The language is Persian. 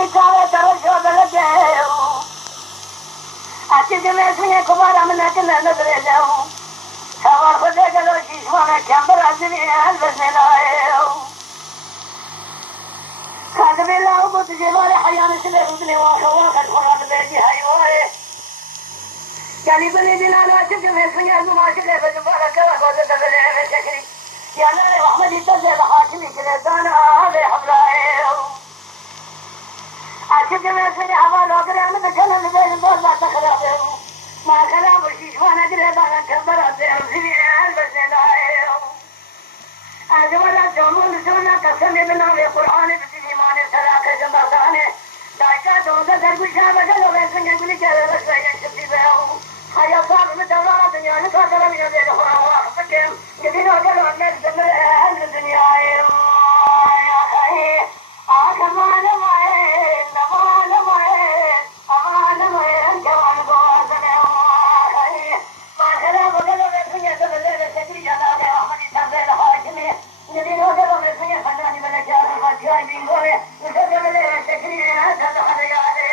بني چاوه ترشو بلگه اچه جمعه سنگه کبارا منکن نظر جاؤ سوار خده گلو شیشوانه کمبر عزمی البسنه لائه کاذب الله بود جبال حیان سله رودنه واخواقت خراب بیدی حیواره گلی بنی دلال وچه جمعه سنگه از مماشقه بجبارا کوا گوزه دبله بشکری یا نار محمدی تزل حاکمی کلی دانا آبه حبرائه اچه جمعه سنگه حوال وگره امد کنن بیدن باز بات خرابه ما خراب شیشوانه گره بانا کمبر عزمی البسنه لائه أجوالا جمول سونا قسم بنام القرآن بسليمان سلاك جمبرانه دايكا دوزا درگوشا بجلو بسنگ گلی جلو بسنگ شبی بهو خيا صاحب مدورا دنيا نكاثر من يدي الأخرى وأخفكم يدينو جلو الناس دمر أهل الدنيا يا خي أكمان معين نمان معين أمان معين جوان بوازنه خي ما خلاب جلو بسنگ دمر سجري جلال أحمد تنزل حاكمه يدينو جلو بسنگ فناني ملكار الفاتحة بينغوله يسجل له شكري هذا تحرياته